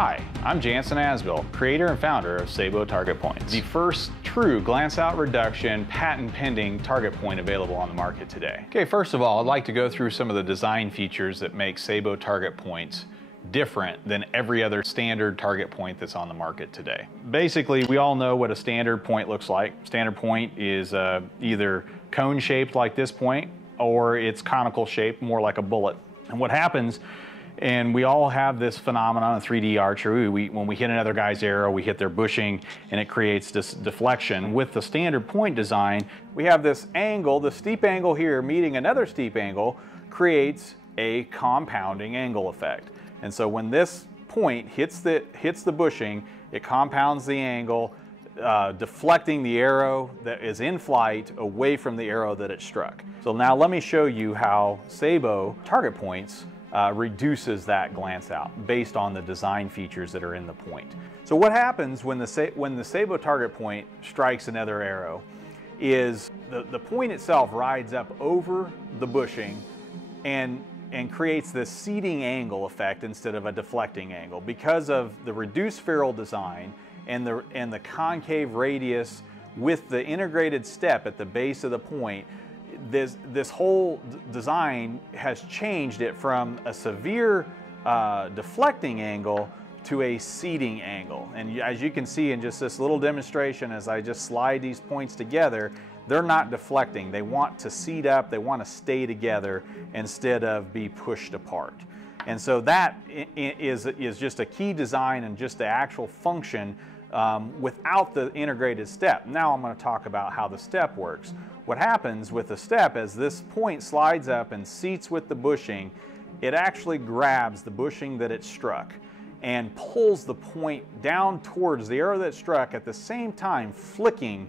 Hi, I'm Jansen Asbill, creator and founder of Sabo Target Points, the first true glance-out reduction, patent-pending target point available on the market today. Okay, first of all, I'd like to go through some of the design features that make Sabo Target Points different than every other standard target point that's on the market today. Basically, we all know what a standard point looks like. Standard point is either cone-shaped like this point, or it's conical shaped, more like a bullet. And what happens, and we all have this phenomenon in 3D archery, when we hit another guy's arrow, we hit their bushing, and it creates this deflection. With the standard point design, we have this angle, the steep angle here meeting another steep angle creates a compounding angle effect. And so when this point hits the bushing, it compounds the angle, deflecting the arrow that is in flight away from the arrow that it struck. So now let me show you how Sabo Target Points reduces that glance out based on the design features that are in the point. So what happens when the Sabo Target Point strikes another arrow is the point itself rides up over the bushing and creates this seating angle effect instead of a deflecting angle. Because of the reduced ferrule design and the concave radius with the integrated step at the base of the point, this whole design has changed it from a severe deflecting angle to a seating angle. And as you can see in just this little demonstration, as I just slide these points together, they're not deflecting. They want to seat up, they want to stay together instead of be pushed apart. And so that is just a key design and just the actual function without the integrated step. Now I'm going to talk about how the step works. What happens with the step as this point slides up and seats with the bushing, it actually grabs the bushing that it struck and pulls the point down towards the arrow that struck, at the same time flicking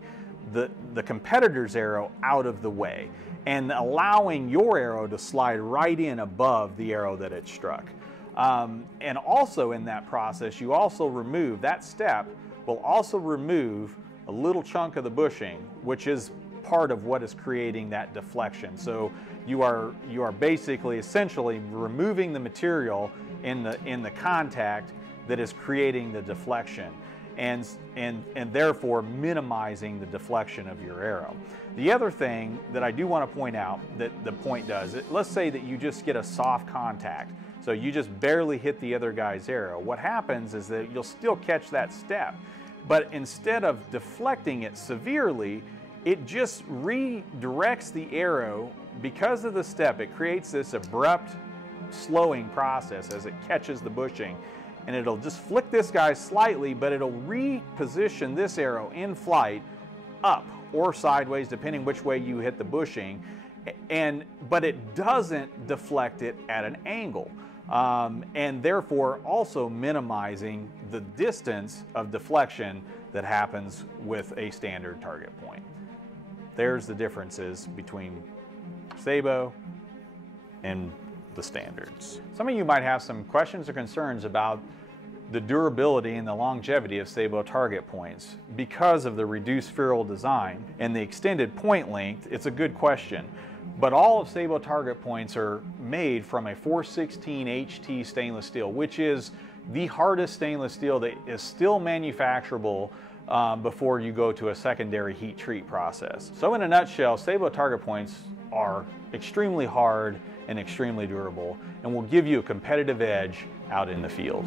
the competitor's arrow out of the way and allowing your arrow to slide right in above the arrow that it struck. And also in that process, you also remove, that step will also remove a little chunk of the bushing, which is part of what is creating that deflection. So you are basically essentially removing the material in the contact that is creating the deflection, and therefore minimizing the deflection of your arrow. The other thing that I do want to point out that the point does, let's say that you just get a soft contact, so you just barely hit the other guy's arrow. What happens is that you'll still catch that step, but instead of deflecting it severely, it just redirects the arrow. Because of the step, it creates this abrupt slowing process as it catches the bushing, and it'll just flick this guy slightly, but it'll reposition this arrow in flight up or sideways depending which way you hit the bushing, but it doesn't deflect it at an angle, and therefore also minimizing the distance of deflection that happens with a standard target point. There's the differences between Sabo and the standards. Some of you might have some questions or concerns about the durability and the longevity of Sabo Target Points. Because of the reduced ferrule design and the extended point length, it's a good question. But all of Sabo Target Points are made from a 416 HT stainless steel, which is the hardest stainless steel that is still manufacturable before you go to a secondary heat treat process. So in a nutshell, Sabo Target Points are extremely hard and extremely durable and will give you a competitive edge out in the field.